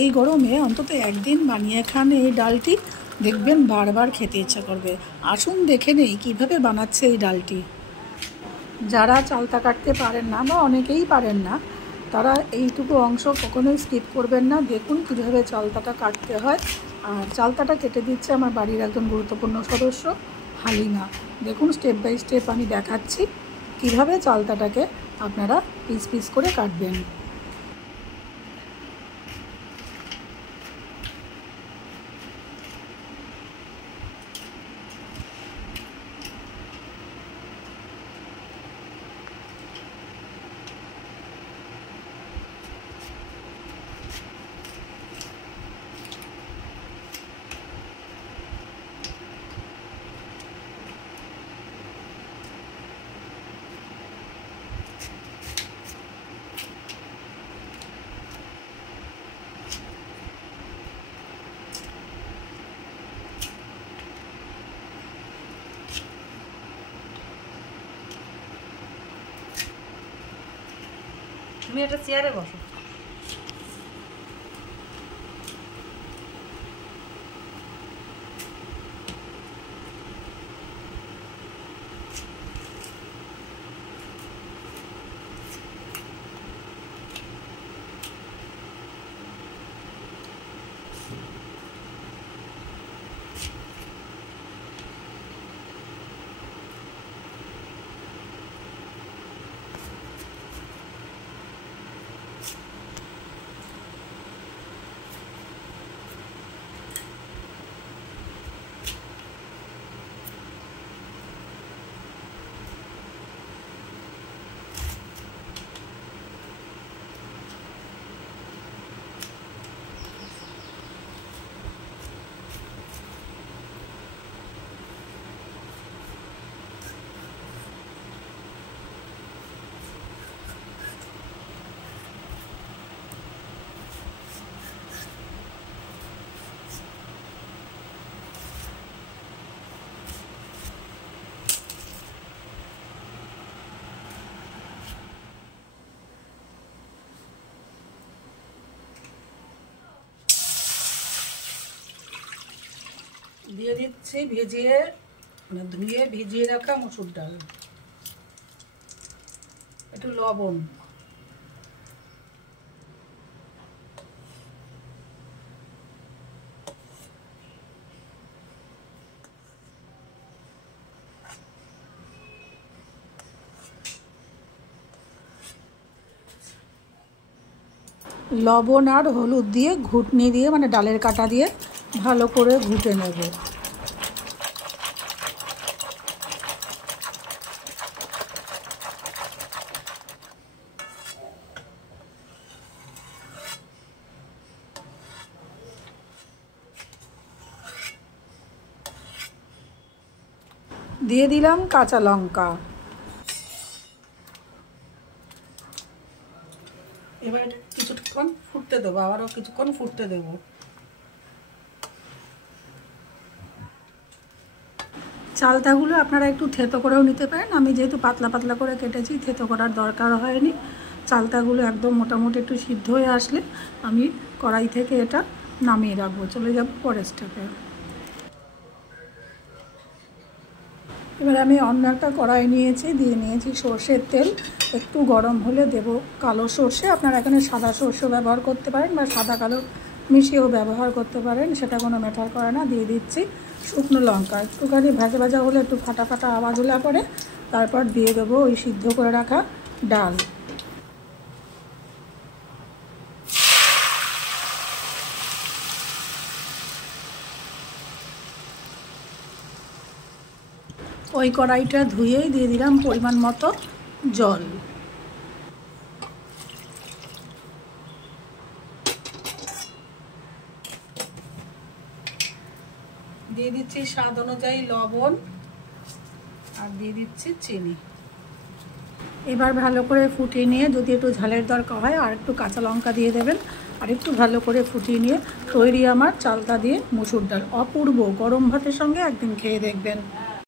এই গরমে অন্তত একদিন বানিয়ে খান এই ডালটি, দেখবেন বারবার খেতে ইচ্ছা করবে। আসুন দেখে নেই কীভাবে বানাচ্ছে এই ডালটি। যারা চালতা কাটতে পারেন না বা অনেকেই পারেন না, তারা এইটুকু অংশ কখনোই স্কিপ করবেন না। দেখুন কীভাবে চালতাটা কাটতে হয়। আর চালতাটা কেটে দিচ্ছে আমার বাড়ির একজন গুরুত্বপূর্ণ সদস্য, হালিমা। দেখুন স্টেপ বাই স্টেপ আমি দেখাচ্ছি কীভাবে চালতাটাকে আপনারা পিস পিস করে কাটবেন। তুমি একটা চেয়ারে বসো। দিয়ে দিচ্ছি ভিজিয়ে ধুয়ে ভিজিয়ে রাখা মসুর ডাল, একটু লবণ, লবণ আর হলুদ দিয়ে ঘুটনি দিয়ে মানে ডালের কাটা দিয়ে ভালো করে ঘুটে নেব। দিয়ে দিলাম কাঁচা লঙ্কা। এবার কিছুক্ষণ ফুটতে দেবো, আবারও কিছুক্ষণ ফুটতে দেবো। চালতাগুলো আপনারা একটু থেতো করেও নিতে পারেন। আমি যেহেতু পাতলা পাতলা করে কেটেছি, থেতো করার দরকার হয়নি। চালতাগুলো একদম মোটামুটি একটু সিদ্ধ হয়ে আসলে আমি কড়াই থেকে এটা নামিয়ে রাখবো, চলে যাব পরের স্টেপে। এবার আমি অন্য একটা কড়াই নিয়েছি, দিয়ে নিয়েছি সর্ষের তেল। একটু গরম হলে দেব কালো সর্ষে। আপনারা এখানে সাদা সর্ষেও ব্যবহার করতে পারেন বা সাদা কালো মিশিয়েও ব্যবহার করতে পারেন, সেটা কোনো ম্যাটার করে না। দিয়ে দিচ্ছি শুকনো লঙ্কা, একটুখানি ভাজা ভাজা হলে একটু ফাটা ফাটা আওয়াজ হলে পরে তারপর দিয়ে দেবো ওই সিদ্ধ করে রাখা ডাল। ওই কড়াইটা ধুয়েই দিয়ে দিলাম পরিমাণ মতো জল। দিয়ে দিচ্ছি স্বাদ অনুযায়ী লবণ আর দিয়ে দিচ্ছি চিনি। এবার ভালো করে ফুটিয়ে নিয়ে, যদি একটু ঝালের দরকার হয় আর একটু কাঁচা লঙ্কা দিয়ে দেবেন। আর একটু ভালো করে ফুটিয়ে নিয়ে তৈরি আমার চালতা দিয়ে মসুর ডাল। অপূর্ব, গরম ভাতের সঙ্গে একদিন খেয়ে দেখবেন।